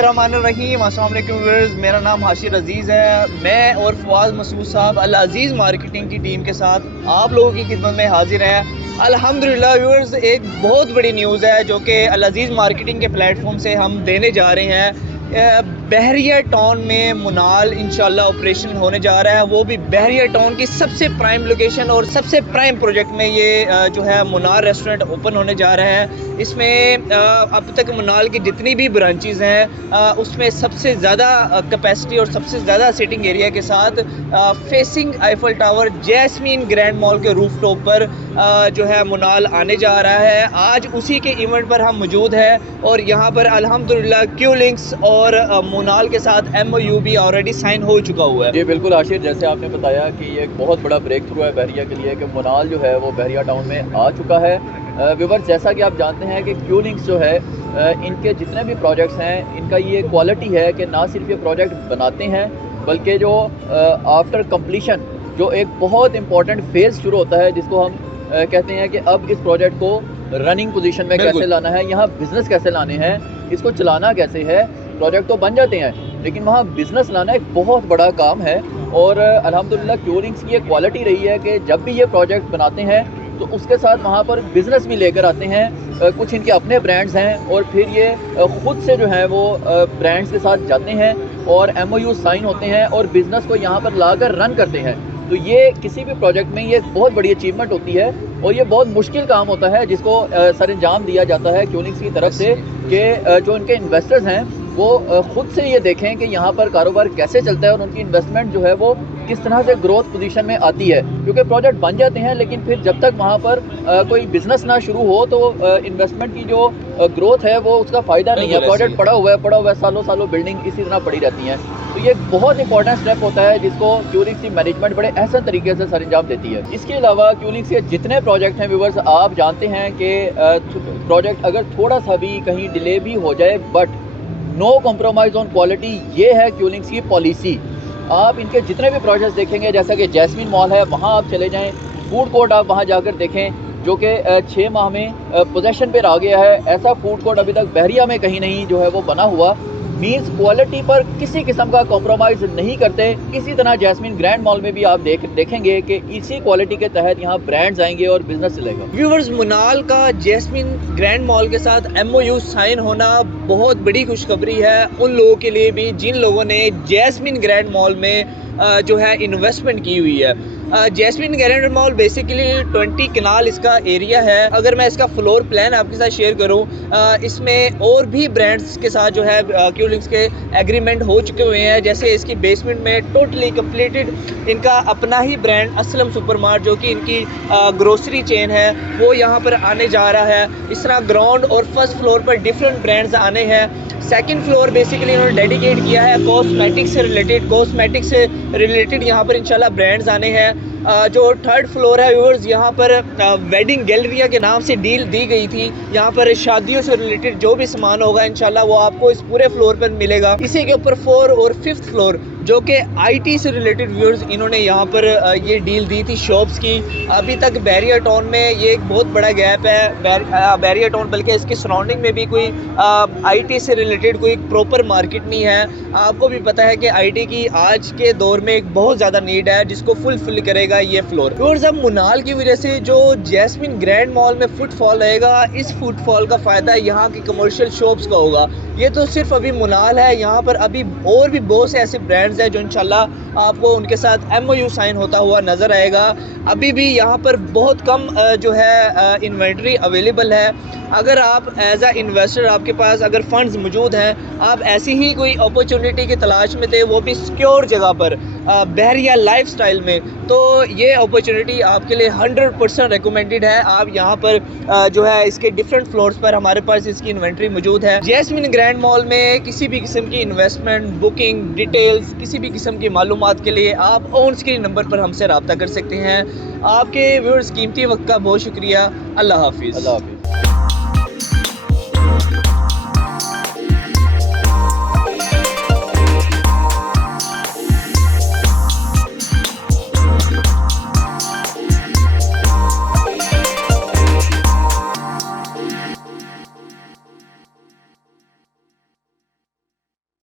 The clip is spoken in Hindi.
बिस्मिल्लाहिर्रहमानिर्रहीम। अस्सलाम वालेकुम व्यूअर्स, मेरा नाम हाशिर अजीज़ है। मैं और फवाद मसूद साहब अल अज़ीज़ मार्केटिंग की टीम के साथ आप लोगों की खिदमत में हाजिर हैं। अल्हम्दुलिल्लाह व्यूअर्स, एक बहुत बड़ी न्यूज़ है जो कि अल अज़ीज़ मार्केटिंग के प्लेटफॉर्म से हम देने जा रहे हैं। बहरिया टाउन में मुनाल इंशाल्लाह ऑपरेशन होने जा रहा है, वो भी बहरिया टाउन की सबसे प्राइम लोकेशन और सबसे प्राइम प्रोजेक्ट में ये जो है मुनाल रेस्टोरेंट ओपन होने जा रहा है। इसमें अब तक मुनाल की जितनी भी ब्रांचेज़ हैं उसमें सबसे ज़्यादा कैपेसिटी और सबसे ज़्यादा सिटिंग एरिया के साथ facing Eiffel tower jasmine grand mall के रूफ टॉप पर जो है मुनाल आने जा रहा है। आज उसी के इवेंट पर हम मौजूद हैं और यहाँ पर अल्हम्दुलिल्लाह क्यू लिंक्स और मुनाल के साथ MOU भी ऑलरेडी साइन हो चुका हुआ है। जी बिल्कुल आशिर, जैसे आपने बताया कि ये एक बहुत बड़ा ब्रेक थ्रू है बहरिया के लिए कि मुनाल जो है वो बहरिया टाउन में आ चुका है। व्यूअर्स, जैसा कि आप जानते हैं कि क्यू लिंक्स जो है इनके जितने भी प्रोजेक्ट्स हैं इनका ये क्वालिटी है कि ना सिर्फ ये प्रोजेक्ट बनाते हैं बल्कि जो आफ्टर कंप्लीशन जो एक बहुत इंपॉर्टेंट फेज़ शुरू होता है जिसको हम कहते हैं कि अब इस प्रोजेक्ट को रनिंग पोजीशन में कैसे लाना है, यहाँ बिज़नेस कैसे लाने हैं, इसको चलाना कैसे है। प्रोजेक्ट तो बन जाते हैं लेकिन वहाँ बिज़नेस लाना एक बहुत बड़ा काम है। और अल्हम्दुलिल्लाह क्यू लिंक्स की ये क्वालिटी रही है कि जब भी ये प्रोजेक्ट बनाते हैं तो उसके साथ वहाँ पर बिज़नेस भी लेकर आते हैं। कुछ इनके अपने ब्रांड्स हैं और फिर ये ख़ुद से जो है वो ब्रांड्स के साथ जाते हैं और MOU साइन होते हैं और बिज़नेस को यहाँ पर लाकर रन करते हैं। तो ये किसी भी प्रोजेक्ट में ये बहुत बड़ी अचीवमेंट होती है और ये बहुत मुश्किल काम होता है जिसको सरअंजाम दिया जाता है क्यू लिंक्स की तरफ से कि जो इनके इन्वेस्टर्स हैं वो खुद से ये देखें कि यहाँ पर कारोबार कैसे चलता है और उनकी इन्वेस्टमेंट जो है वो किस तरह से ग्रोथ पोजीशन में आती है। क्योंकि प्रोजेक्ट बन जाते हैं लेकिन फिर जब तक वहाँ पर कोई बिजनेस ना शुरू हो तो इन्वेस्टमेंट की जो ग्रोथ है वो उसका फ़ायदा नहीं है। प्रोजेक्ट पड़ा हुआ है, सालों सालों बिल्डिंग इसी तरह पड़ी रहती हैं। तो ये बहुत इंपॉर्टेंट स्टेप होता है जिसको क्यू लिंक्स की मैनेजमेंट बड़े अहसन तरीके से सरअंजाम देती है। इसके अलावा क्यू लिंक्स के जितने प्रोजेक्ट हैं व्यूअर्स, आप जानते हैं कि प्रोजेक्ट अगर थोड़ा सा भी कहीं डिले भी हो जाए but no compromise on quality, ये है क्यू लिंक्स की पॉलिसी। आप इनके जितने भी प्रोजेक्ट्स देखेंगे, जैसा कि जैस्मीन मॉल है वहाँ आप चले जाएँ, फूड कोर्ट आप वहाँ जाकर देखें जो कि 6 माह में पोजेशन पर आ गया है। ऐसा फूड कोर्ट अभी तक बहरिया में कहीं नहीं जो है वो बना हुआ। मीन्स क्वालिटी पर किसी किस्म का कॉम्प्रोमाइज़ नहीं करते। इसी तरह जैस्मीन ग्रैंड मॉल में भी आप देखेंगे कि इसी क्वालिटी के तहत यहाँ ब्रांड्स आएंगे और बिजनेस चलेगा। व्यूवर्स, मुनाल का जैस्मीन ग्रैंड मॉल के साथ MOU साइन होना बहुत बड़ी खुशखबरी है उन लोगों के लिए भी जिन लोगों ने जैस्मीन ग्रैंड मॉल में जो है इन्वेस्टमेंट की हुई है। जैस्मीन ग्रैंड मॉल बेसिकली 20 कनाल इसका एरिया है। अगर मैं इसका फ्लोर प्लान आपके साथ शेयर करूं, इसमें और भी ब्रांड्स के साथ जो है क्यू लिंक्स के एग्रीमेंट हो चुके हुए हैं। जैसे इसकी बेसमेंट में टोटली कंप्लीटेड इनका अपना ही ब्रांड असलम सुपरमार्ट जो कि इनकी ग्रोसरी चेन है वो यहाँ पर आने जा रहा है। इस तरह ग्राउंड और फर्स्ट फ्लोर पर डिफरेंट ब्रांड्स आने हैं। सेकंड फ्लोर बेसिकली इन्होंने डेडिकेट किया है कॉस्मेटिक्स से रिलेटेड यहाँ पर इंशाल्लाह ब्रांड्स आने हैं। जो थर्ड फ्लोर है व्यूअर्स, यहाँ पर वेडिंग गैलरिया के नाम से डील दी गई थी। यहाँ पर शादियों से रिलेटेड जो भी सामान होगा इंशाल्लाह वो आपको इस पूरे फ्लोर पर मिलेगा। इसी के ऊपर 4 और 5th फ्लोर जो कि IT से रिलेटेड व्यूअर्स इन्होंने यहाँ पर ये डील दी थी शॉप्स की। अभी तक बहरिया टाउन में ये एक बहुत बड़ा गैप है। बहरिया टाउन बल्कि इसकी सराउंडिंग में भी कोई IT से रिलेटेड कोई प्रॉपर मार्केट नहीं है। आपको भी पता है कि IT की आज के दौर में एक बहुत ज़्यादा नीड है जिसको फुलफिल करेगा ये फ्लोर। व्यूअर्स, अब मुनाल की वजह से जो जैस्मीन ग्रैंड मॉल में फुटफॉल रहेगा, इस फुटफॉल का फ़ायदा यहाँ की कमर्शियल शॉप्स का होगा। ये तो सिर्फ अभी मुनाल है, यहाँ पर अभी और भी बहुत से ऐसे ब्रांड्स हैं जो इंशाल्लाह आपको उनके साथ MOU साइन होता हुआ नज़र आएगा। अभी भी यहाँ पर बहुत कम जो है इन्वेंट्री अवेलेबल है। अगर आप एज अ इन्वेस्टर आपके पास अगर फंड्स मौजूद हैं, आप ऐसी ही कोई अपॉर्चुनिटी की तलाश में थे, वो भी सिक्योर जगह पर बहरिया लाइफस्टाइल में, तो ये अपॉर्चुनिटी आपके लिए 100% रिकमेंडेड है। आप यहाँ पर जो है इसके डिफरेंट फ्लोर्स पर हमारे पास इसकी इन्वेंट्री मौजूद है। जैस्मीन ग्रैंड मॉल में किसी भी किस्म की इन्वेस्टमेंट, बुकिंग डिटेल्स, किसी भी किस्म की मालूमात के लिए आप ऑन स्क्रीन नंबर पर हमसे रब्ता कर सकते हैं। आपके व्यूअर्स कीमती वक्त का बहुत शुक्रिया। अल्लाह हाफिज़।